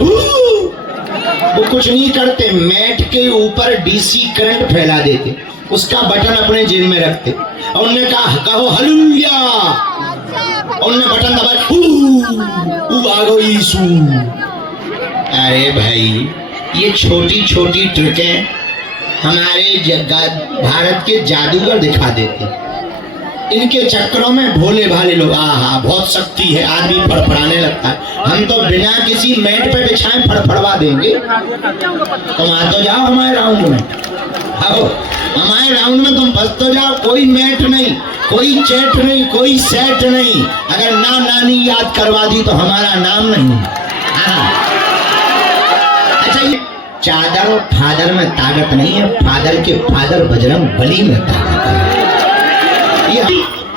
वो कुछ नहीं करते, मैट के ऊपर डीसी करंट फैला देते, उसका बटन अपने जेब में रखते और उन्होंने कहा कहो हालेलुया, उन्होंने बटन दबाया, आ गो यीशु। अरे भाई ये छोटी छोटी ट्रिकें हमारे भारत के जादूगर दिखा देते। इनके चक्करों में भोले भाले लोग आहा बहुत शक्ति है, आदमी फड़फड़ाने लगता है। हम तो बिना किसी मैट पे बिछाए फड़फड़वा देंगे। तुम आ तो जाओ हमारे राउंड में, आओ हमारे राउंड में तुम बस तो जाओ। कोई मैट नहीं, कोई चैट नहीं, कोई सेट नहीं। अगर ना नानी याद करवा दी तो हमारा नाम नहीं। अच्छा ये चादर और फादर में ताकत नहीं है, फादर के फादर बजरंग बली में ताकत है। ये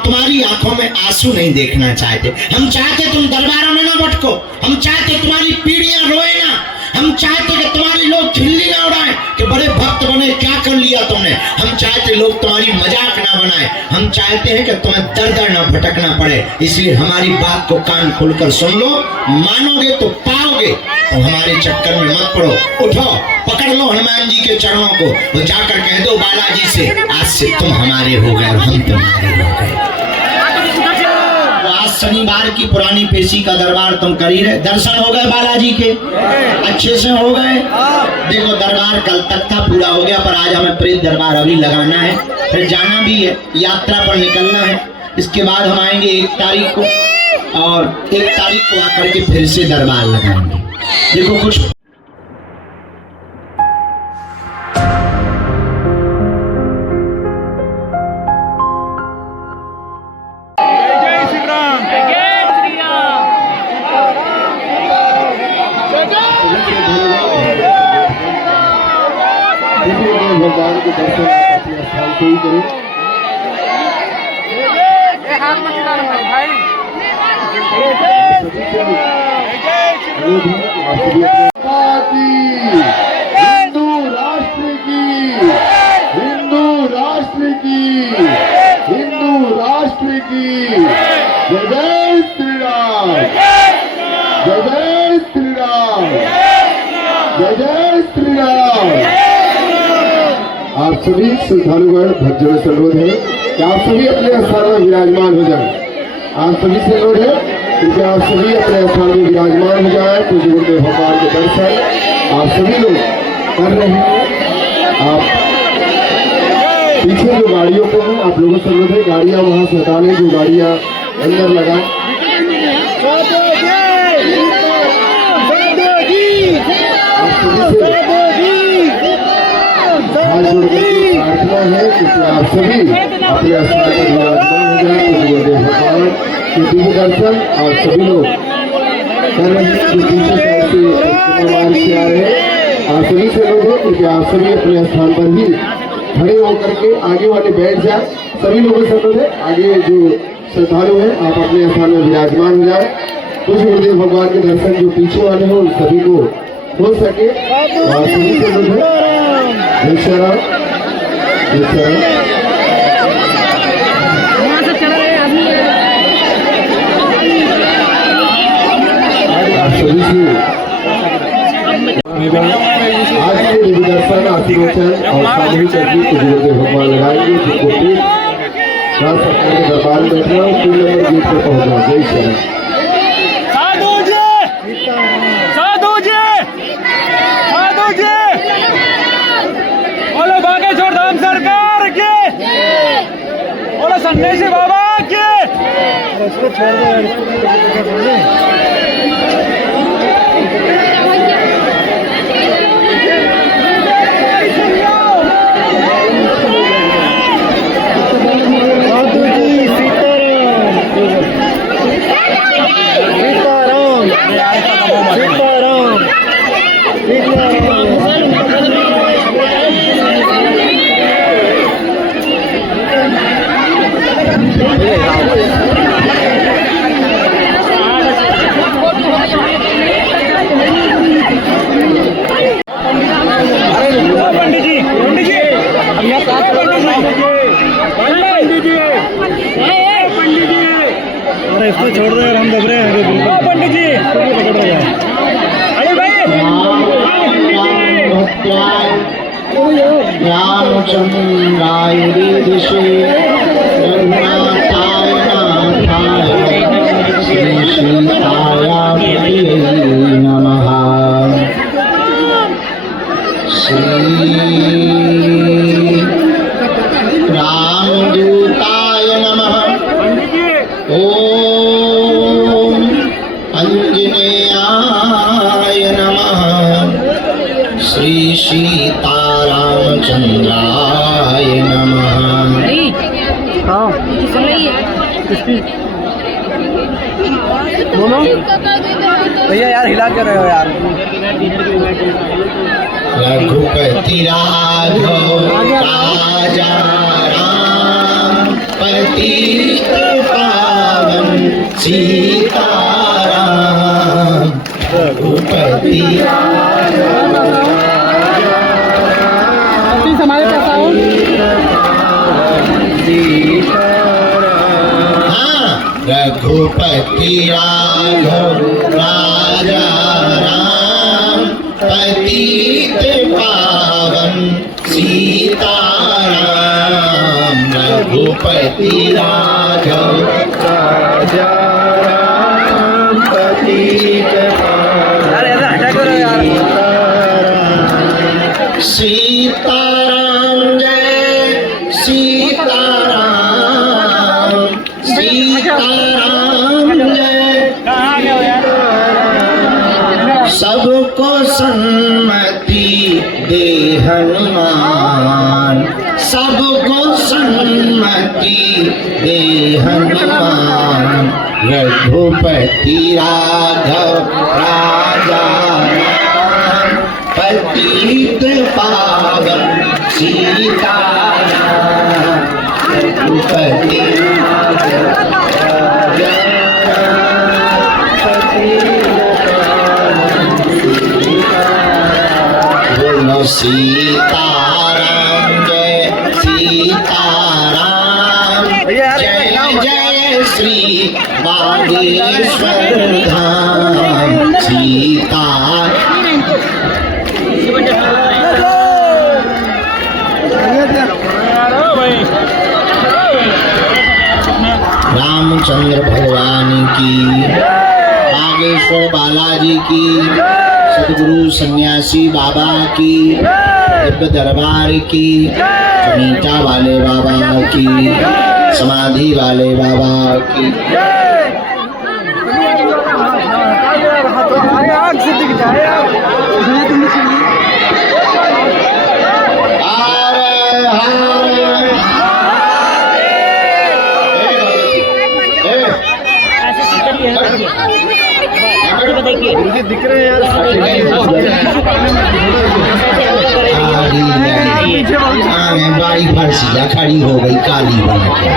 तुम्हारी आंखों में आंसू नहीं देखना चाहते। हम चाहते तुम दरबारों में ना भटको, हम चाहते तुम्हारी पीढ़ियां रोए ना, हम चाहते कि तुम्हारी लोग खिल्ली ना उड़ाए कि बड़े भक्त बने, क्या कर लिया तुमने। हम चाहते लोग तुम्हारी मजाक ना बनाए, हम चाहते हैं कि तुम्हें दर दर ना भटकना पड़े। इसलिए हमारी बात को कान खोलकर सुन लो, मानोगे तो पाओगे। तो हमारे चक्कर में मत पड़ो, उठो पकड़ लो हनुमान जी के चरणों को और जाकर कह दो बालाजी से आज से तुम हमारे हो गए और हम तुम्हारे हो गए। आज शनिवार की पुरानी पेशी का दरबार तुम कर ही रहे, दर्शन हो गए बालाजी के अच्छे से हो गए। देखो दरबार कल तक था, पूरा हो गया, पर आज हमें प्रेत दरबार अभी लगाना है, फिर जाना भी है, यात्रा पर निकलना है। इसके बाद हम आएंगे 1 तारीख को और 1 तारीख को आकर के फिर से दरबार लगाएंगे। देखो कुछ भगवान के दर्शन अपने स्थान से ही करें। हिंदू राष्ट्र की, हिंदू राष्ट्र की, हिंदू राष्ट्र की जय जय श्री राम, जय जय श्री राम, जय जय श्री राम। आप सभी श्रद्धालुगण भक्तजनों से अनुरोध है कि आप सभी अपने स्थान में विराजमान हो जाएं। आप सभी से अनुरोध है कि आप सभी अपने स्थान में विराजमान हो जाएं। तो गुरुदेव भगवान के दर्शन आप सभी लोग कर रहे हैं। आप पीछे जो गाड़ियों को है आप लोगों से अनुरोध है गाड़ियां वहां से हटा लें, जो गाड़ियां अंदर लगाएं। आप सभी से हाथ जोड़कर प्रार्थना है कि आप सभी अपने स्थान पर विराजमान हो जाए। तो गुरुदेव भगवान के दिव्य दर्शन आप सभी लोग कर रहे हैं। जो पीछे साइड से आ रहे हैं आप सभी से लोग हैं क्योंकि आप सभी अपने स्थान पर ही खड़े होकर के आगे वाले बैठ जाए। सभी लोगों से अनुरोध है आगे जो श्रद्धालु हैं आप अपने स्थान में विराजमान हो जाए। कुछ गुरुदेव भगवान के दर्शन जो पीछे वाले हैं उन सभी को हो सके और सभी से अनुरोध है जय श्री राम, जय श्री राम। सभी से आज के दिव्य दर्शन आशीर्वचन और सामूहिक अर्पित गुरुदेव भगवान लगाएंगे जिनको पीठ राज सरकार के दरबार में बैठना और 3 नंबर गेट पर पहुंचना। जय श्री राम। साधु जी, साधु जी, साधु जी, बोलो बागेश्वर धाम सरकार के, बोलो सन्यासी बाबा के। इसको छोड़ रहे हैं, हम दब रहे हैं पंडित जी। अरे रामचंद्राय वेदसे रघुनाथाय नाथाय श्री सीताय नमः। श्री रामदूताय नमः। ओम अंजनेयाय नमः। श्री सीतारामचंद्राय नमः। बोलो भैया यार, हिला के रहे हो यार। रघुपति राघव राजा राम पतित पावन सीताराम। रघुपति हमारे पास आओ। हाँ, रघुपति राघव राजा राम पतित पावन सीताराम। रघुपति राघव राजा राम पतित यार ऐसा हटा करो यार। सीताराम जय सीताराम। सीताराम जय। सबको सम्मति दे हनुमान। सबको सम्मति दे हनुमान। रघुपति राघव राजा राम पतित पावन सीताराम। रघुपति राघव राजा राम पतित पावन सीताराम। बोलो सीताराम जय सीताराम। जय जय श्री बागेश्वर धाम। सीता रामचंद्र भगवान की, बागेश्वर बालाजी की, सदगुरु सन्यासी बाबा की, दिव्य दरबार की, जमीटा वाले बाबा की, समाधि वाले बाबा की। दिख रहे हैं यार। बाड़ी फरसिया खड़ी हो गई काली बन के।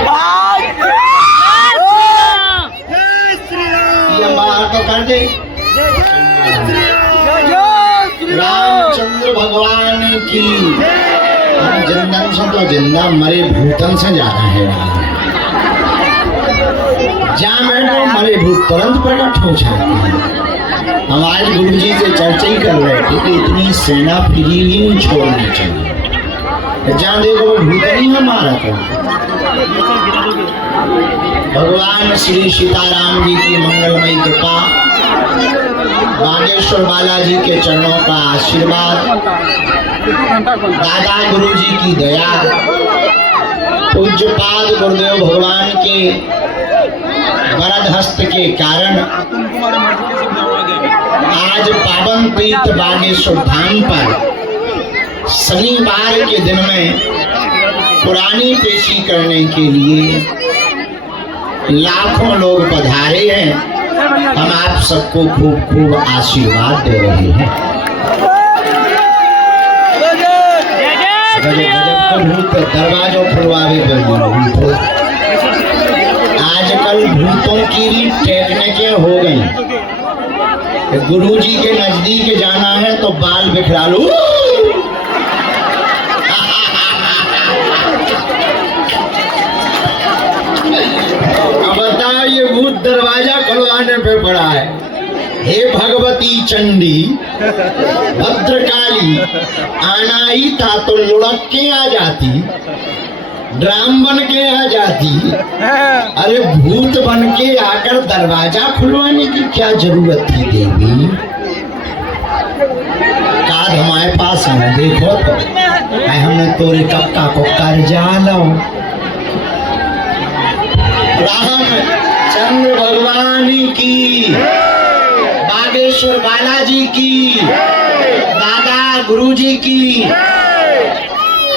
ये मार तो कर दे। रामचंद्र भगवान की। हम जिंदन से तो जिंदा, मरे भूतन से ज्यादा है। जहाँ बैठो मरे भूत तुरंत प्रकट हो जाते हैं। हमारे गुरु जी से चर्चा ही कर रहे थे कि इतनी सेना फिरी हुई नहीं छोड़नी चाहिए। जहाँ देखो वो भूत नहीं हमारा तो। भगवान श्री सीताराम जी की मंगलमयी कृपा, बागेश्वर बालाजी के चरणों का आशीर्वाद, दादा गुरु जी की दया, पूज्यपाद गुरुदेव भगवान के वरद हस्त के कारण आज पावन तीर्थ बागेश्वर धाम पर शनिवार के दिन में पुरानी पेशी करने के लिए लाखों लोग पधारे हैं। हम आप सबको खूब खूब आशीर्वाद दे रहे हैं। भूत दरवाजों खुलवावे पर आजकल भूतों की भी टेक्निकें हो गई। गुरुजी के नजदीक जाना है तो बाल बिखरा लो। अब बताओ ये भूत दरवाजा खुलवाने पे पड़ा है। हे भगवती चंडी भद्रकाली आना ही था तो लुढ़क के आ जाती, ड्राम बन के आ जाती, अरे भूत बन के आकर दरवाजा खुलवाने की क्या जरूरत थी देवी? काद हमारे पास है, देखो तो हमने तोरे कक्का को कर्जा लो। रामचंद्र भगवान की, बागेश्वर बालाजी की, दादा गुरुजी की,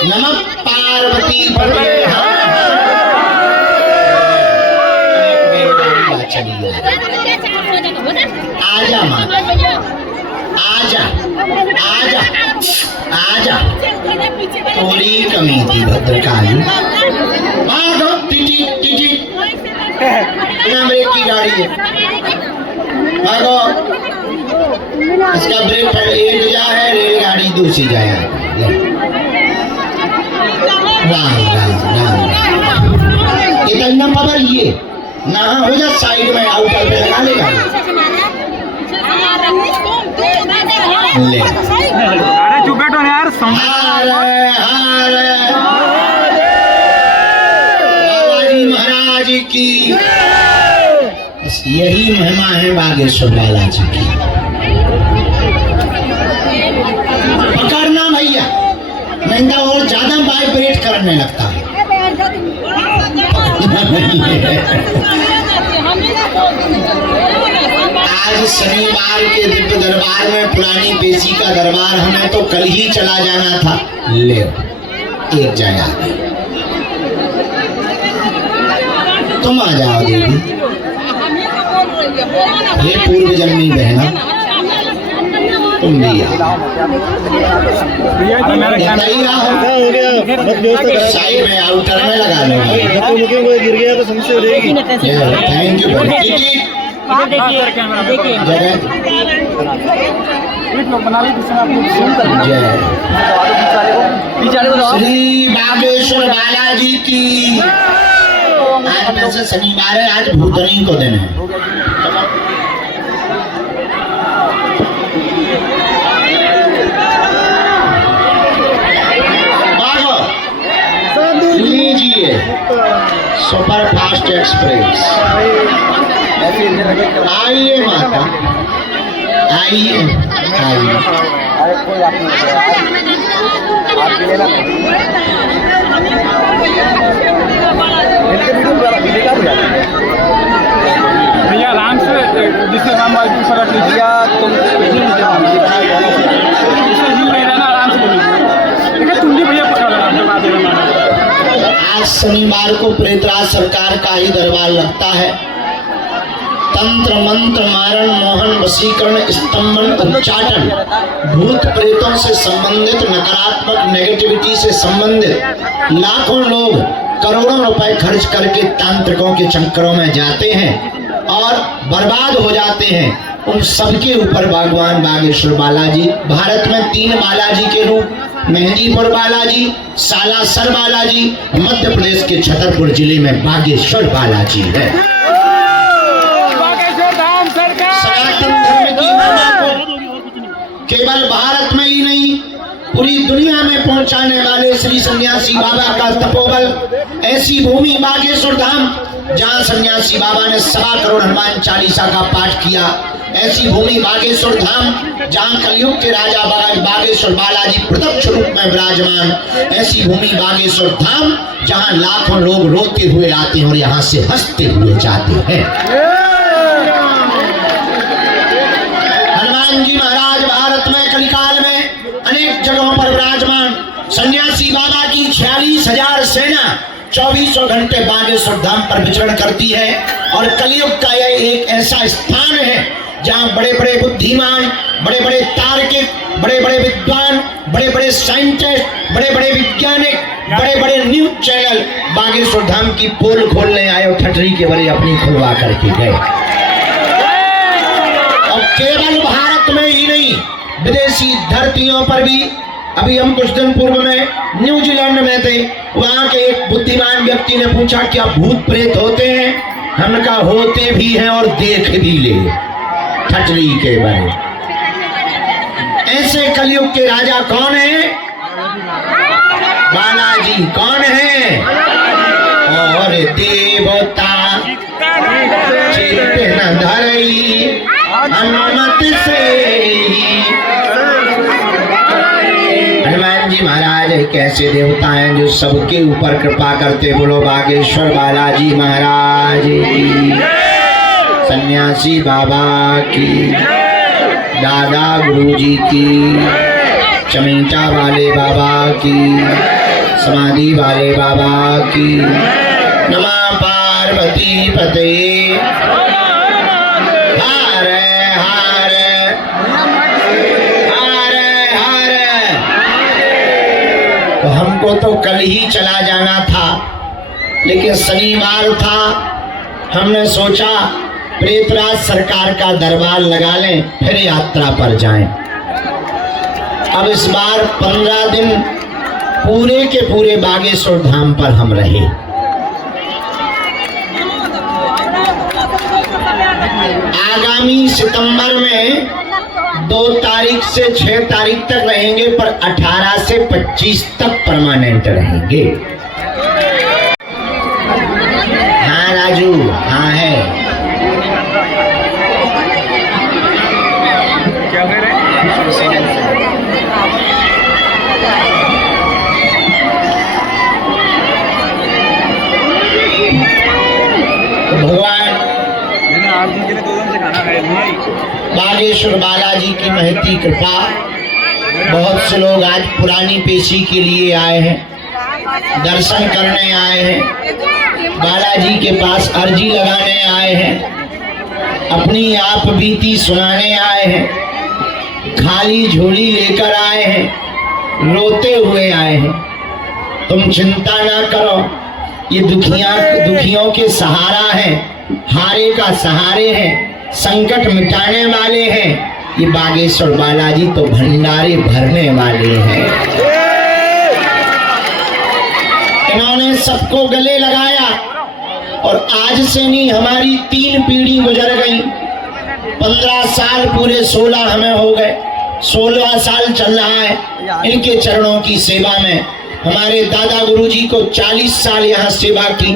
नमः पार्वती पते। आजा माँ, आजा आजा आजा, थोड़ी कमी थी भद्रकाली। भागो टिटी टिटी, बिना ब्रेक की गाड़ी है, भागो। इसका ब्रेक एक जा है, रेलगाड़ी दूसरी जाए। राम राम राम राम, इतना पावर ये ना हो जा, साइड में आउटर पे लगा लेगा। अरे चुप बैठो यार, बाबाजी महाराज की, यही महिमा है बागेश्वर बालाजी की। पकड़ना भैया, नहीं तो और ज्यादा वाइब्रेट करने लगता है। आज शनिवार के दिव्य दरबार में पुरानी पेशी का दरबार, हमें तो कल ही चला जाना था। ले एक जगह तुम आ जाओ देवी, ये पूर्व जन्मी बहना, तुम भी आओ। साइड में आउटर में लगा लो। गिर गया तो समस्या रहेगी। Thank you. श्री बागेश्वर बालाजी की। आज वैसे शनिवार है, आज भूतनी को दिन है। लीजिए सुपर फास्ट एक्सप्रेस। आइए माता, आइए आइए। भैया आराम से, जिससे नाम भैया तुम आराम से बोलिए। चुंडी भैया पकड़ आज शनिवार को प्रेतराज सरकार का ही दरबार लगता है। तंत्र मंत्र मारण मोहन वशीकरण स्तंभन उच्चाटन, भूत प्रेतों से संबंधित नकारात्मक नेगेटिविटी से संबंधित लाखों लोग करोड़ों रुपए खर्च करके तांत्रिकों के चक्करों में जाते हैं और बर्बाद हो जाते हैं। उन सबके ऊपर भगवान बागेश्वर बालाजी, भारत में 3 बालाजी के रूप, मेहंदीपुर बालाजी, सालासर बालाजी, मध्य प्रदेश के छतरपुर जिले में बागेश्वर बालाजी है। सनातन धर्म की महिमा को केवल भारत में ही नहीं, पूरी दुनिया में पहुंचाने वाले श्री सन्यासी बाबा का तपोबल, ऐसी भूमि बागेश्वर धाम जहां सन्यासी बाबा ने 1.25 करोड़ हनुमान चालीसा का पाठ किया। ऐसी भूमि बागेश्वर धाम जहां कलयुग के राजा बागेश्वर बालाजी प्रत्यक्ष रूप में विराजमान। ऐसी भूमि बागेश्वर धाम जहां लाखों लोग रोते हुए आते हैं और यहाँ से हंसते हुए जाते हैं। हनुमान जी महाराज भारत में कलिकाल में अनेक जगहों पर विराजमान। सन्यासी बाबा की 46,000 सेना 24 घंटे बागेश्वर धाम पर विचरण करती है और कलयुग का यह एक ऐसा स्थान है जहां बड़े बड़े बुद्धिमान, बड़े बड़े तार्किक, बड़े बड़े विद्वान, बड़े बड़े साइंटिस्ट, बड़े बड़े वैज्ञानिक, बड़े बड़े न्यूज चैनल बागेश्वर धाम की पोल खोलने आए और ठटरी के बड़े अपनी खुलवा करके गए। और केवल भारत में ही नहीं, विदेशी धरतियों पर भी। अभी हम कुछ दिन पूर्व में न्यूजीलैंड में थे, वहां के एक बुद्धिमान व्यक्ति ने पूछा क्या भूत प्रेत होते हैं? हमने कहा होते भी हैं और देख भी ले, ठटरी के बने। ऐसे कलयुग के राजा कौन है? बालाजी। कौन है? और देवता चित्त न धरई हनुमत से। हनुमान जी महाराज एक ऐसे देवता हैं जो सबके ऊपर कृपा करते। बोलो बागेश्वर बालाजी महाराज की, सन्यासी बाबा की, दादा गुरुजी की, चमेटा वाले बाबा की, समाधि वाले बाबा की। नमः पार्वती पते। हरे हरे हरे हरे। तो हमको तो कल ही चला जाना था, लेकिन शनिवार था। हमने सोचा प्रेतराज सरकार का दरबार लगा लें, फिर यात्रा पर जाएं। अब इस बार 15 दिन पूरे के पूरे बागेश्वर धाम पर हम रहे। आगामी सितंबर में 2 तारीख से 6 तारीख तक रहेंगे, पर 18 से 25 तक परमानेंट रहेंगे। हाँ राजू, हाँ है। भगवान बागेश्वर बालाजी की महती कृपा। बहुत से लोग आज पुरानी पेशी के लिए आए हैं, दर्शन करने आए हैं, बालाजी के पास अर्जी लगाने आए हैं, अपनी आप बीती सुनाने आए हैं, खाली झोली लेकर आए हैं, रोते हुए आए हैं। तुम चिंता ना करो, ये दुखियों के सहारा हैं, हारे का सहारे हैं, संकट मिटाने वाले हैं। ये बागेश्वर बालाजी तो भंडारे भरने वाले हैं। इन्होंने सबको गले लगाया, और आज से नहीं, हमारी 3 पीढ़ी गुजर गई। 15 साल पूरे 16 हमें हो गए, 16 साल चल रहा है इनके चरणों की सेवा में। हमारे दादा गुरुजी को 40 साल यहाँ सेवा की,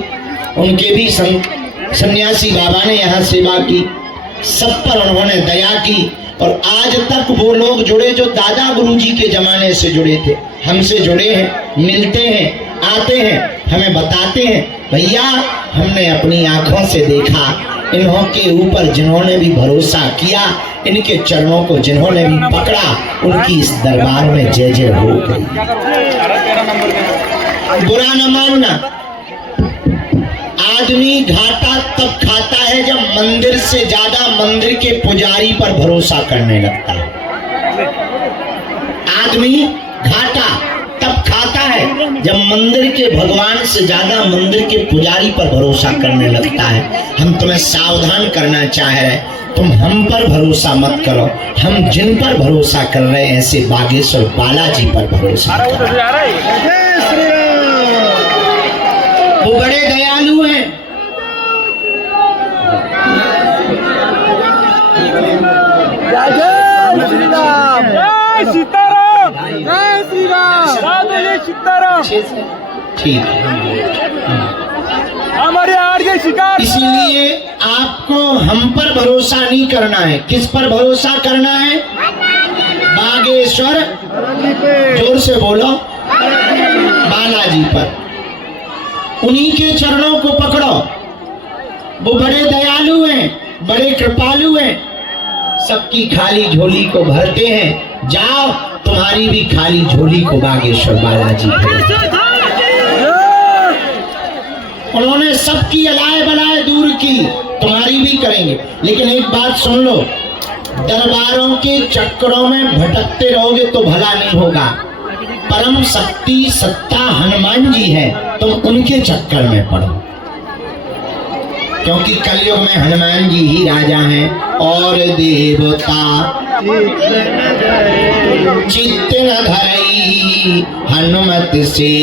उनके भी सन्यासी बाबा ने यहाँ सेवा की, सब पर उन्होंने दया की। और आज तक वो लोग जुड़े जो दादा गुरुजी के जमाने से जुड़े थे, हमसे जुड़े हैं, मिलते हैं, आते हैं, हमें बताते हैं, भैया हमने अपनी आंखों से देखा, इन्हों के ऊपर जिन्होंने भी भरोसा किया, इनके चरणों को जिन्होंने भी पकड़ा, उनकी इस दरबार में जय जय हो गई। बुरा न मानना, आदमी घाटा तब खाता है जब मंदिर से ज्यादा मंदिर के पुजारी पर भरोसा करने लगता है। आदमी घाटा तब खाता है जब मंदिर के भगवान से ज्यादा मंदिर के पुजारी पर भरोसा करने लगता है। हम तुम्हें सावधान करना चाह रहे हैं, तुम हम पर भरोसा मत करो, हम जिन पर भरोसा कर रहे हैं ऐसे बागेश्वर बालाजी पर भरोसा करो। वो बड़े दयालु हैं। जय श्री राम, जय सीताराम, जय श्री राम, साधु सीताराम। ठीक, हमारे आर्य शिकार। इसीलिए आपको हम पर भरोसा नहीं करना है। किस पर भरोसा करना है? बागेश्वर, जोर से बोलो, बालाजी पर। उन्हीं के चरणों को पकड़ो, वो बड़े दयालु हैं, बड़े कृपालु हैं, सबकी खाली झोली को भरते हैं। जाओ, तुम्हारी भी खाली झोली को बागेश्वर बालाजी भरेंगे। उन्होंने सबकी अलाए बलाए दूर की, तुम्हारी भी करेंगे। लेकिन एक बात सुन लो, दरबारों के चक्करों में भटकते रहोगे तो भला नहीं होगा। परम शक्ति सत्ता हनुमान जी है, तुम उनके चक्कर में पड़ो, क्योंकि कलयुग में हनुमान जी ही राजा हैं। और देवता चित्त न धरई हनुमत से,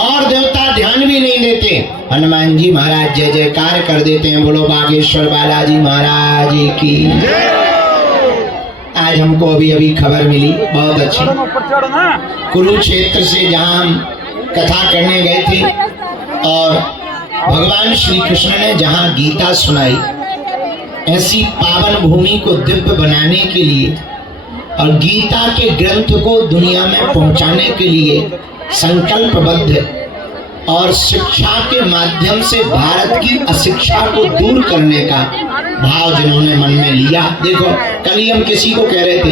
और देवता ध्यान भी नहीं देते। हनुमान जी महाराज जय जयकार कर देते हैं। बोलो बागेश्वर बालाजी महाराज की। महाराज हमको अभी अभी खबर मिली बहुत अच्छी, कुरुक्षेत्र से जहाँ हम कथा करने गए थे और भगवान श्री कृष्ण ने जहाँ गीता सुनाई, ऐसी पावन भूमि को दिव्य बनाने के लिए और गीता के ग्रंथ को दुनिया में पहुंचाने के लिए संकल्पबद्ध और शिक्षा के माध्यम से भारत की अशिक्षा को दूर करने का भाव जिन्होंने मन में लिया। देखो कल ही हम किसी को कह रहे थे,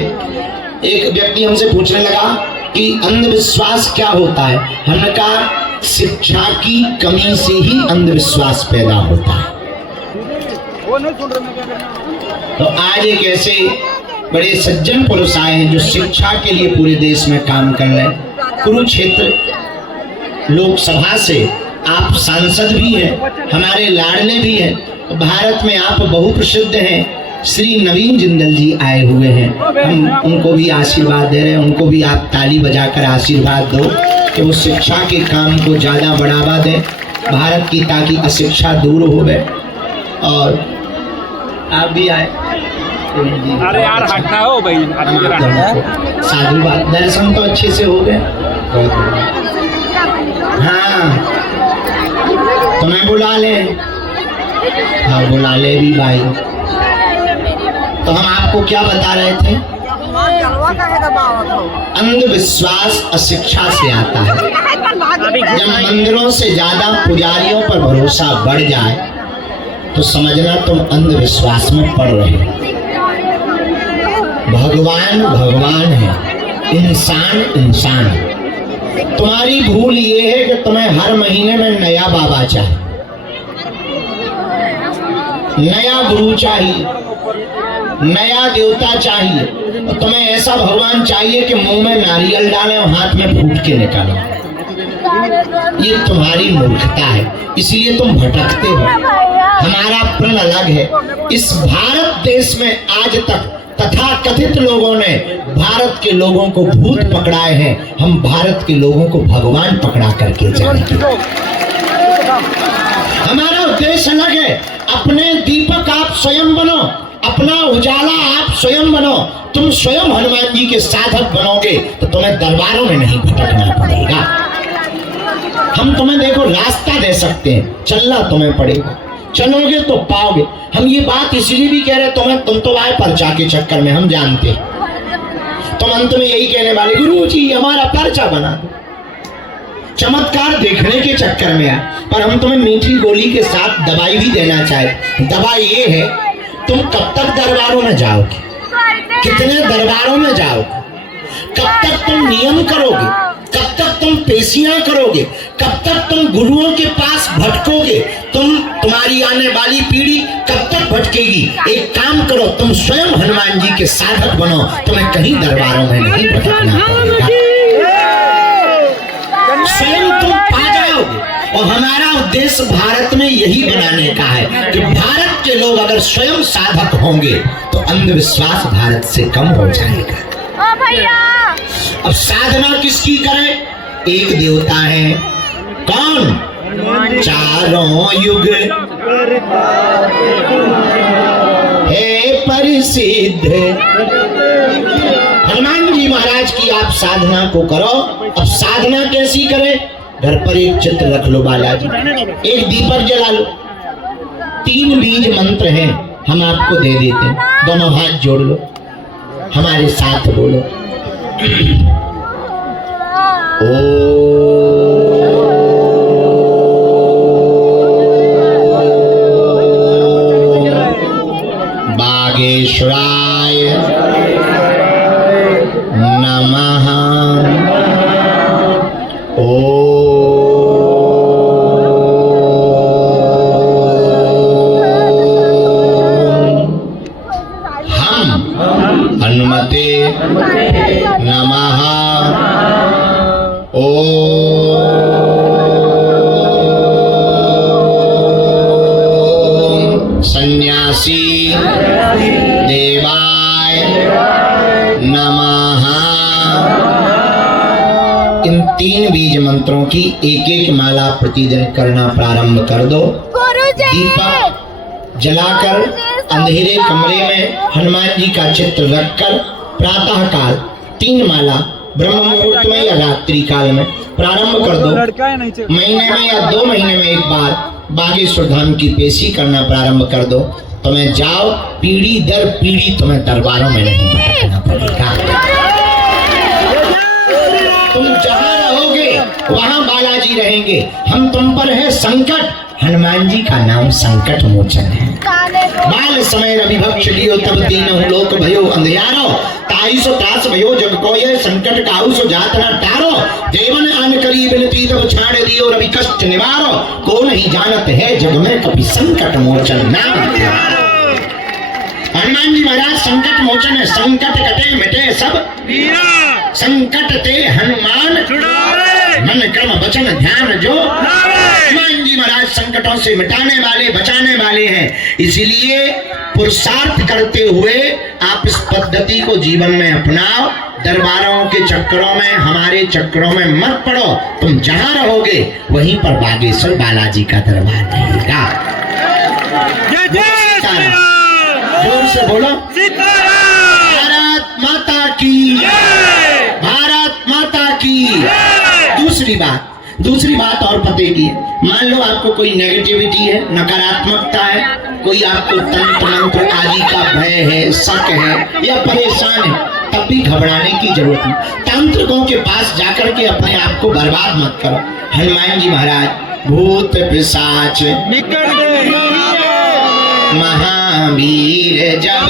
एक व्यक्ति हमसे पूछने लगा कि अंधविश्वास क्या होता है। हमने कहा शिक्षा की कमी से ही अंधविश्वास पैदा होता है। तो आज एक ऐसे बड़े सज्जन पुरुष आए हैं जो शिक्षा के लिए पूरे देश में काम कर रहे हैं। कुरुक्षेत्र लोकसभा से आप सांसद भी हैं, हमारे लाडले भी हैं, भारत में आप बहुप्रसिद्ध हैं। श्री नवीन जिंदल जी आए हुए हैं, हम उनको भी आशीर्वाद दे रहे हैं। उनको भी आप ताली बजाकर आशीर्वाद दो कि वो शिक्षा के काम को ज़्यादा बढ़ावा दें भारत की, ताकि अशिक्षा दूर हो गए। और आप भी आए। अरे यार हटना हो भाई, साधुवाद दर्शन तो अच्छे से हो गए। हाँ तो मैं बुला ले, हाँ बुला ले भी भाई। तो हम आपको क्या बता रहे थे, अंधविश्वास अशिक्षा से आता है। जब मंदिरों से ज्यादा पुजारियों पर भरोसा बढ़ जाए तो समझना तुम अंधविश्वास में पड़ रहे हो। भगवान भगवान है, इंसान इंसान है। तुम्हारी भूल ये है कि तुम्हें हर महीने में नया बाबा चाहिए, नया गुरु चाहिए, नया देवता चाहिए। और तुम्हें ऐसा भगवान चाहिए कि मुंह में नारियल डालें और हाथ में फूट के निकालें। ये तुम्हारी मूर्खता है, इसलिए तुम भटकते हो। हमारा प्रण अलग है। इस भारत देश में आज तक तथा कथित लोगों ने भारत के लोगों को भूत पकड़ाए हैं, हम भारत के लोगों को भगवान पकड़ा करके जाएंगे। हमारा उद्देश्य अलग है। अपने दीपक आप स्वयं बनो, अपना उजाला आप स्वयं बनो। तुम स्वयं हनुमान जी के साधक बनोगे तो तुम्हें दरबारों में नहीं भटकना पड़ेगा। हम तुम्हें देखो रास्ता दे सकते हैं, चलना तुम्हें पड़ेगा, चलोगे तो पाओगे। हम ये बात इसलिए भी कह रहे तुम तो आए पर्चा के चक्कर में, हम जानते हैं। तुम अंत में यही कहने वाले गुरु जी हमारा पर्चा बना दो, चमत्कार देखने के चक्कर में आए। पर हम तुम्हें मीठी गोली के साथ दवाई भी देना चाहे। दवाई ये है, तुम कब तक दरबारों में जाओगे, कितने दरबारों में जाओगे, कब तक तुम नियम करोगे, कब तक तुम पेशियां करोगे, कब तक तुम गुरुओं के पास भटकोगे, तुम्हारी आने वाली पीढ़ी कब तक भटकेगी। एक काम करो, तुम स्वयं हनुमान जी के साधक बनो, तुम्हें कहीं दरबारों में नहीं भटकना पड़ेगा, स्वयं तुम पा जाओगे। और हमारा उद्देश्य भारत में यही बनाने का है कि भारत के लोग अगर स्वयं साधक होंगे तो अंधविश्वास भारत से कम हो जाएगा। अब साधना किसकी करें? एक देवता है, कौन? चारों युग है प्रसिद्ध हनुमान जी महाराज की आप साधना को करो। अब साधना कैसी करें? घर पर एक चित्र रख लो बालाजी, एक दीपक जला लो, 3 बीज मंत्र हैं, हम आपको दे देते हैं। दोनों हाथ जोड़ लो, हमारे साथ बोलो। बागेश्वराय नमः। हनुमते नमः। सन्यासी देवाय नमः। इन 3 बीज मंत्रों की एक एक माला प्रतिदिन करना प्रारंभ कर दो। दीपक जलाकर अंधेरे कमरे में हनुमान जी का चित्र रखकर प्रातः काल 3 माला ब्रह्म मुहूर्त में या रात्रि काल में प्रारंभ कर दो। लड़का है नीचे। महीने में या 2 महीने में एक बार बागेश्वर धाम की पेशी करना प्रारंभ कर दो। तुम्हें जाओ, पीढ़ी दर पीढ़ी तुम्हें दरबारों में नहीं भटकना पड़ेगा। तुम जहाँ रहोगे वहाँ बालाजी रहेंगे। हम तुम पर है संकट, हनुमान जी का नाम संकट मोचन है। बाल समय रविभक्ष लियो तब तीनों लोक भयो अंधियारो, ताई सो त्रास भयो जग कोय संकट काहू सो जात न टारो, देवन आन करी बिनती तब छाड़ दियो रवि कष्ट निवारो, को नहीं जानत है जग में कभी संकट मोचन नाम। हनुमान जी महाराज संकट मोचन है। संकट कटे मिटे सब संकट ते हनुमान मन कर्म वचन ध्यान जो। हनुमान जी महाराज संकटों से मिटाने वाले बचाने वाले हैं। इसीलिए पुरुषार्थ करते हुए आप इस पद्धति को जीवन में अपनाओ। दरबारों के चक्करों में, हमारे चक्करों में मत पड़ो। तुम जहां रहोगे वहीं पर बागेश्वर बालाजी का दरबार रहेगा। जोर से बोलो, भारत माता की, भारत माता की। दूसरी बात और पते की है। मान लो आपको कोई नेगेटिविटी है, नकारात्मकता है, कोई आपको तंत्र मंत्र आदि का भय है, शक है या परेशान है, तब भी घबराने की जरूरत नहीं। तांत्रिकों के पास जाकर के अपने आप को बर्बाद मत करो। हनुमान जी महाराज भूत पिशाच महावीर जब,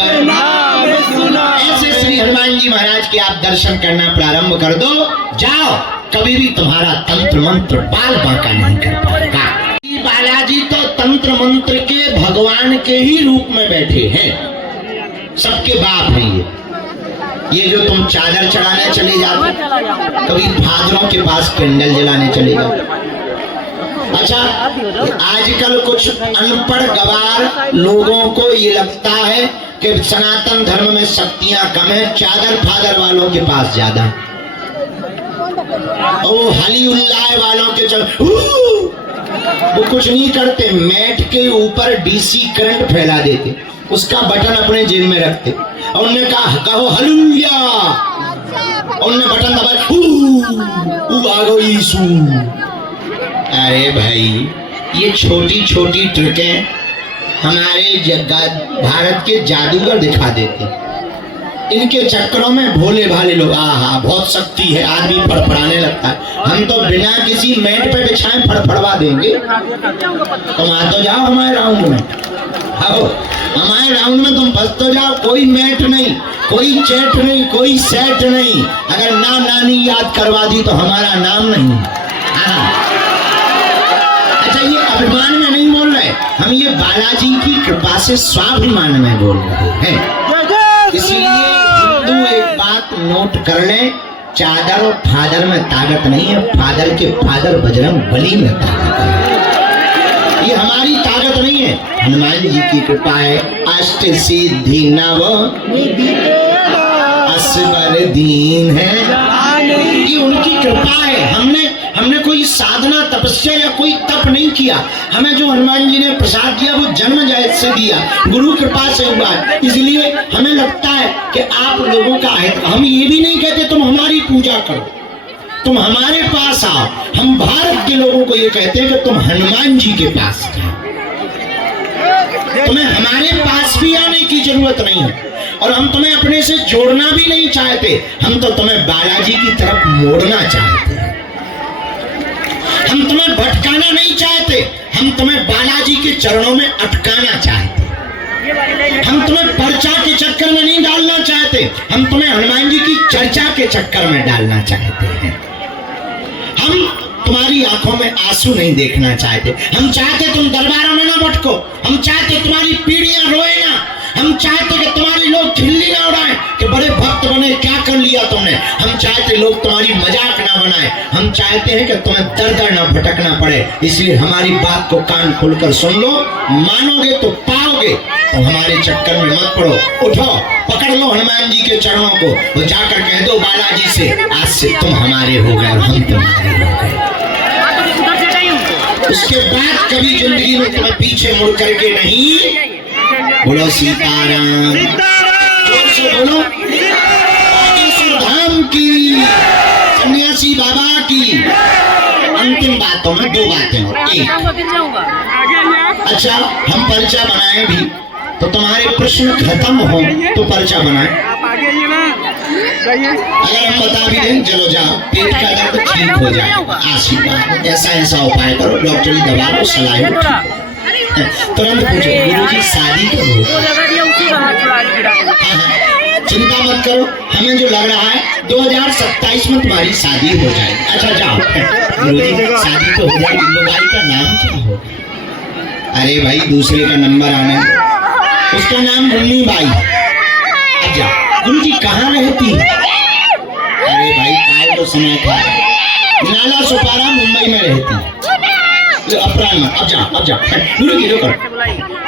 ऐसे श्री हनुमान जी महाराज के आप दर्शन करना प्रारंभ कर दो। जाओ, कभी भी तुम्हारा तंत्र मंत्र बाल बांका नहीं कर पाएगा। बालाजी तो तंत्र मंत्र के भगवान के ही रूप में बैठे हैं, सबके बाप हैं। ये जो तुम चादर चढ़ाने चले जाते, कभी फादरों के पास कैंडल जलाने चले जाओ। अच्छा, आजकल कुछ अनपढ़ गवार लोगों को ये लगता है कि सनातन धर्म में शक्तियां कम है, चादर फादर वालों के पास ज्यादा। ओ हली उल्लाह वालों के चल, वो कुछ नहीं करते, मैट के ऊपर डीसी करंट फैला देते, उसका बटन अपने जेब में रखते और उन्होंने कहा कहो हलुया, उन्होंने बटन दबाया, आ गई यीशु। अरे भाई, ये छोटी छोटी ट्रिकें हमारे भारत के जादूगर दिखा देते। इनके चक्करों में भोले भाले लोग आहा बहुत शक्ति है, आदमी फड़फड़ाने लगता है। हम तो बिना किसी मैट पे बिछाए फड़फड़वा देंगे। तुम आ तो जाओ हमारे राउंड में, आओ हमारे राउंड में तुम फंस तो जाओ। कोई मैट नहीं, कोई चैट नहीं, कोई सेट नहीं। अगर ना नानी याद करवा दी तो हमारा नाम नहीं। अच्छा, ये अभिमान में नहीं बोल रहे हम, ये बालाजी की कृपा से स्वाभिमान में बोल रहे हैं। इसलिए हिंदू एक बात नोट कर ले, चादर और फादर में ताकत नहीं है, फादर के फादर बजरंग बली में ताकत है। ये हमारी ताकत नहीं है, हनुमान जी की कृपा है। अष्ट सिद्धि नव असबर दीन है, ये उनकी कृपा है। हमने कोई साधना तपस्या या कोई तप नहीं किया। हमें जो हनुमान जी ने प्रसाद दिया वो जन्म जायज से दिया, गुरु कृपा से हुआ। इसलिए हमें लगता है कि आप लोगों का है। हम ये भी नहीं कहते तुम हमारी पूजा करो, तुम हमारे पास आओ। हम भारत के लोगों को ये कहते हैं कि तुम हनुमान जी के पास जाओ। तुम्हें हमारे पास भी आने की जरूरत नहीं है और हम तुम्हें अपने से जोड़ना भी नहीं चाहते। हम तो तुम्हें बालाजी की तरफ मोड़ना चाहते हैं। हम तुम्हें भटकाना नहीं चाहते, हम तुम्हें बालाजी के चरणों में अटकाना चाहते हैं। हम तुम्हें पर्चा के चक्कर में नहीं डालना चाहते, हम तुम्हें हनुमान जी की चर्चा के चक्कर में डालना चाहते हैं। हम तुम्हारी आंखों में आंसू नहीं देखना चाहते। हम चाहते तुम दरबारों में ना भटको, हम चाहते तुम्हारी पीढ़ियां रोए ना, हम चाहते कि तुम्हारे लोग खिल्ली ना उड़ाएं कि बड़े भक्त बने, क्या कर लिया तुमने। हम चाहते लोग तुम्हारी मजाक ना बनाएं। हम चाहते हैं कि तुम्हें दर दर ना भटकना पड़े। इसलिए हमारी बात को कान खोलकर सुन लो, मानोगे तो पाओगे। तो हमारे चक्कर में मत पड़ो, उठो, पकड़ लो हनुमान जी के चरणों को और जाकर कह दो बालाजी से आज से तुम हमारे हो गए और हम तुम्हारे हो गए। उसके बाद कभी जिंदगी में तुम्हें पीछे मुड़ करके नहीं। बोलो सीताराम, जोर से बोलो। सन्यासी बाबा की। अंतिम बातों में दो बातें और एक, अच्छा हम पर्चा बनाए भी तो तुम्हारे प्रश्न खत्म हो तो पर्चा बनाए। अगर हम बता भी दें चलो जाओ पेट का दर्द ठीक हो जाए, आशीर्वाद ऐसा ऐसा उपाय करो, डॉक्टरी दवा लो, सलाह लो, तुरंत पूछो गुरुजी शादी कब होगी? चिंता मत करो, हमें जो लग रहा है 2027 में तुम्हारी शादी हो जाएगी। अच्छा जाओ गुरुजी शादी तो हो जाएगी, मोबाइल का नाम क्या होगा? अरे भाई दूसरे का नंबर आना, उसका नाम मुन्नी बाई। अच्छा गुरुजी कहाँ रहती? अरे भाई काय को समय था, नाला सुपारा मुंबई में रहती। अपराध में अब जा गुरु की कर,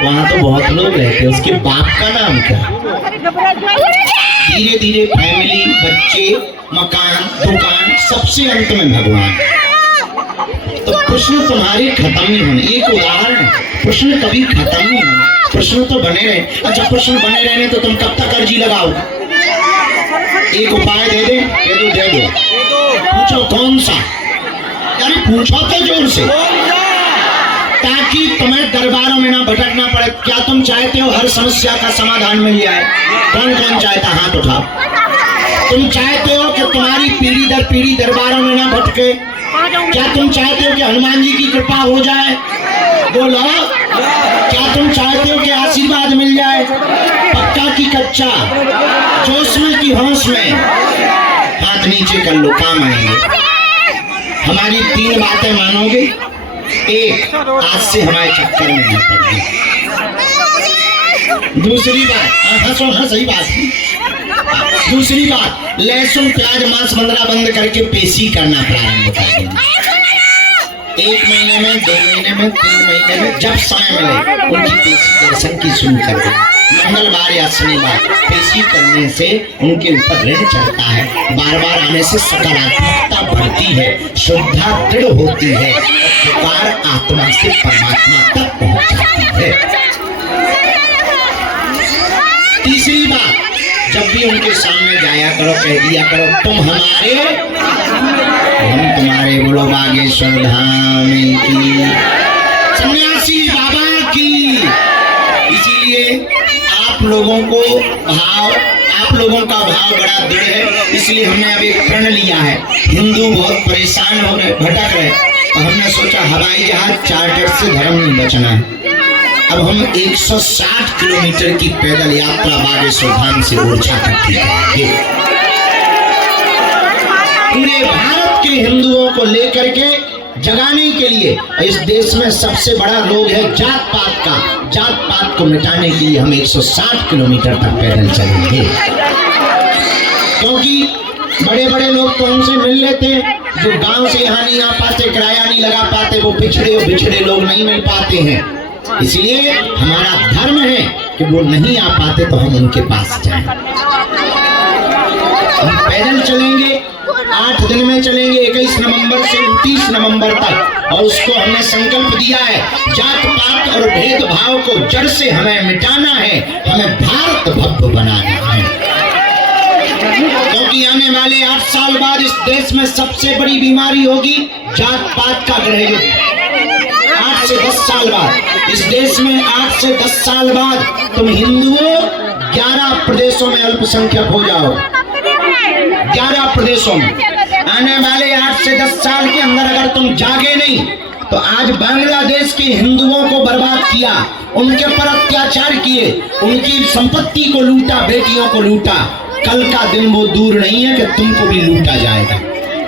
वहाँ तो बहुत लोग रहते हैं, उसके बाप का नाम क्या? धीरे धीरे फैमिली, बच्चे, मकान, दुकान, सबसे अंत में भगवान। तो प्रश्न तुम्हारे खत्म नहीं होने, एक उदाहरण है, प्रश्न कभी खत्म नहीं होने, प्रश्न तो बने रहे। अच्छा प्रश्न बने रहने तो तुम कब तक अर्जी लगाओ? एक उपाय दे दे, दे दो, पूछो कौन सा? अरे पूछो तो जोर से, ताकि तुम्हें दरबारों में ना भटकना पड़े। क्या तुम चाहते हो हर समस्या का समाधान मिल जाए? कौन कौन चाहता? हाथ उठाओ। तुम चाहते हो कि तुम्हारी पीढ़ी दर पीढ़ी दरबारों में ना भटके? क्या तुम चाहते हो कि हनुमान जी की कृपा हो जाए? बोलो। क्या तुम चाहते हो कि आशीर्वाद मिल जाए? पक्का की कच्चा, जोश में की होश में? हाथ नीचे कर लो, काम आएंगे। हमारी 3 बातें मानोगे? एक, आज से हमारे चक्कर में नहीं पड़ना। दूसरी बात, हाँ सही बात। दूसरी बात, लहसुन प्याज मांस मंदरा बंद करके पेशी करना प्रारंभ कर देना। 1 महीने में, 2 महीने में, 3 महीने में, जब समय मिले उनकी पेशी दर्शन की शुरू कर देना। मंगलवार या शनिवार पेशी करने से उनके ऊपर ऋण चढ़ता है, बार बार आने से सकारात्मकता बढ़ती है, श्रद्धा दृढ़ होती है, पुकार आत्मा से परमात्मा तक पहुंच जाती है। तीसरी बात, जब भी उनके सामने जाया करो कह दिया करो तुम हमारे हम तुम्हारे। बोलो बागेश्वर धाम की, सन्यासी बाबा की। इसीलिए आप लोगों का भाव बड़ा दृढ़ है, इसलिए हमने अब एक प्रण लिया है। हिंदू बहुत परेशान हो रहे, भटक रहे, तो हमने सोचा हवाई जहाज चार्टर से धर्म नहीं बचना है। अब हम 160 किलोमीटर की पैदल यात्रा बागेश्वर धाम से ओरछा तक की करेंगे। पूरे भारत के हिंदुओं को लेकर के जगाने के लिए, इस देश में सबसे बड़ा रोग है जात पात का, जात पात को मिटाने के लिए हम 160 किलोमीटर तक पैदल चलेंगे। क्योंकि बड़े बड़े लोग तो हमसे मिल लेते हैं, जो गांव से यहाँ नहीं आ पाते, किराया नहीं लगा पाते, वो बिछड़े लोग नहीं मिल पाते हैं। इसलिए हमारा धर्म है कि वो नहीं आ पाते तो हम उनके पास जाएं। हम पैदल चलेंगे, 8 दिन में चलेंगे, 21 नवंबर से 29 नवंबर तक। और उसको हमने संकल्प दिया है, जात पात और भेदभाव को जड़ से हमें मिटाना है, हमें भारत भव्य बनाना है। क्योंकि आने वाले 8 साल बाद इस देश में सबसे बड़ी बीमारी होगी जात पात का ग्रह युद्ध। 8 से 10 साल बाद इस देश में, 8 से 10 साल बाद तुम हिंदुओं 11 प्रदेशों में अल्पसंख्यक हो जाओ। 11 प्रदेशों में आने वाले 8 से 10 साल के अंदर अगर तुम जागे नहीं तो आज बांग्लादेश के हिंदुओं को बर्बाद किया, उनके पर अत्याचार किए, उनकी संपत्ति को लूटा, बेटियों को लूटा। कल का दिन वो दूर नहीं है कि तुमको भी लूटा जाएगा।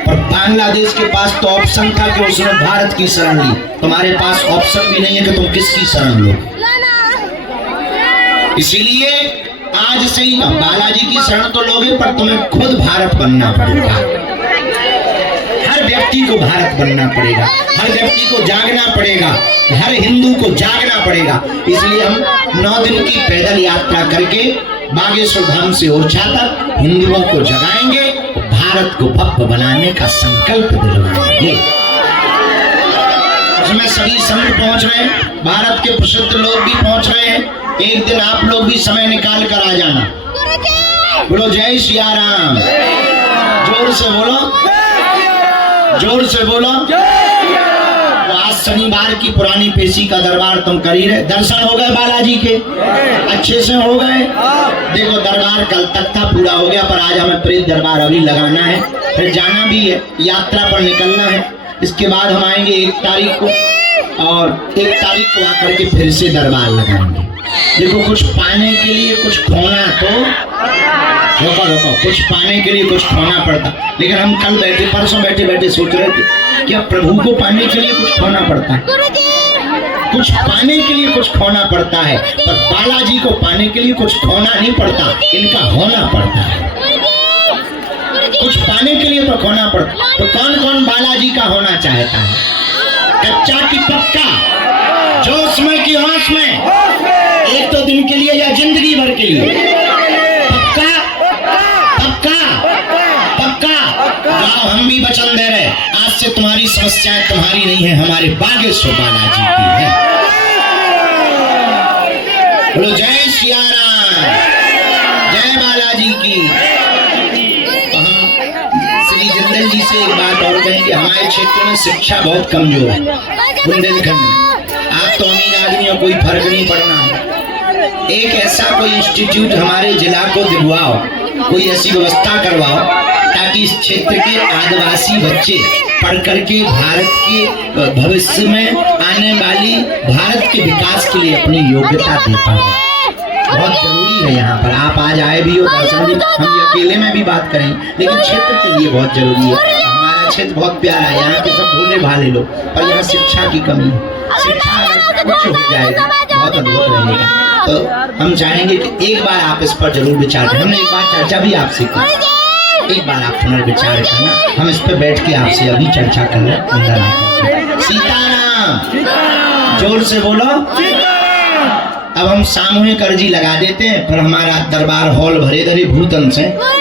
पर बांग्लादेश के पास तो ऑप्शन था कि उसने भारत की शरण ली, तुम्हारे पास ऑप्शन भी नहीं है कि तुम किसकी शरण लो। इसीलिए आज से ही बालाजी की शरण तो लोगे, पर तुम्हें खुद भारत बनना पड़ेगा। हर व्यक्ति को भारत बनना पड़ेगा, हर व्यक्ति को जागना पड़ेगा, हर हिंदू को जागना पड़ेगा। इसलिए हम 9 दिन की पैदल यात्रा करके बागेश्वर धाम से ओरछा तक हिंदुओं को जगाएंगे, भारत को भव्य बनाने का संकल्प दिलवाएंगे। उसमें सभी संत पहुंच रहे हैं, भारत के प्रसिद्ध लोग भी पहुंच रहे हैं। एक दिन आप लोग भी समय निकाल कर आ जाना। बोलो जय सिया राम, जोर से बोलो। जोर से बोलो। तो आज शनिवार की पुरानी पेशी का दरबार तुम कर ही रहे। दर्शन हो गए बालाजी के, अच्छे से हो गए। देखो दरबार कल तक था, पूरा हो गया, पर आज हमें प्रेत दरबार अभी लगाना है, फिर जाना भी है, यात्रा पर निकलना है। इसके बाद हम आएंगे 1 तारीख को, और 1 तारीख को आकर के फिर से दरबार लगाएंगे। देखो कुछ पाने के लिए कुछ खोना, तो रोको, कुछ पाने के लिए कुछ खोना पड़ता। लेकिन हम कल बैठे, परसों बैठे सोच रहे थे कि अब प्रभु को पाने के लिए कुछ खोना पड़ता है, कुछ पाने के लिए कुछ खोना पड़ता है, पर बालाजी को पाने के लिए कुछ खोना नहीं पड़ता, इनका होना पड़ता है। कुछ पाने के लिए तो खोना पड़ता। तो कौन कौन बालाजी का होना चाहता है? कच्चा की पक्का, जोश में की होश में, एक तो दिन के लिए या जिंदगी भर के लिए? पक्का जाओ, हम भी वचन दे रहे, आज से तुम्हारी समस्याएं तुम्हारी नहीं है, हमारे बागेश्वर बालाजी की है। बोलो जय सिया राम, जय बालाजी की। श्री जिंदल जी से एक बात और कहें कि हमारे क्षेत्र में शिक्षा बहुत कमजोर है, बुंदेलखंड में। आप तो अमीर आदमी हो, कोई फर्क नहीं पड़ना है। एक ऐसा कोई इंस्टीट्यूट हमारे जिला को दिलवाओ, कोई ऐसी व्यवस्था करवाओ ताकि इस क्षेत्र के आदिवासी बच्चे पढ़ करके भारत के भविष्य में आने वाली भारत के विकास के लिए अपनी योग्यता दे पाए। बहुत जरूरी है यहाँ पर। आप आज आए भी हो दर्शन भी, हम ये अकेले में भी बात करें, लेकिन क्षेत्र के लिए बहुत जरूरी है। हमारा क्षेत्र बहुत प्यारा है, यहाँ के सब भोले भाले लोग, पर यहाँ शिक्षा की कमी है। शिक्षा अगर कुछ हो जाएगा बहुत अद्भुत रहेगा। तो हम चाहेंगे कि एक बार आप इस पर जरूर विचार करें। हमने एक बार चर्चा भी आपसे की, एक बार आप पुनर्विचार करना। हम इस पर बैठ के आपसे अभी चर्चा कर रहे हैं। सीताराम, जोर से बोलो। अब हम सामूहिक अर्जी लगा देते हैं, पर हमारा दरबार हॉल भरे धरे भूतन से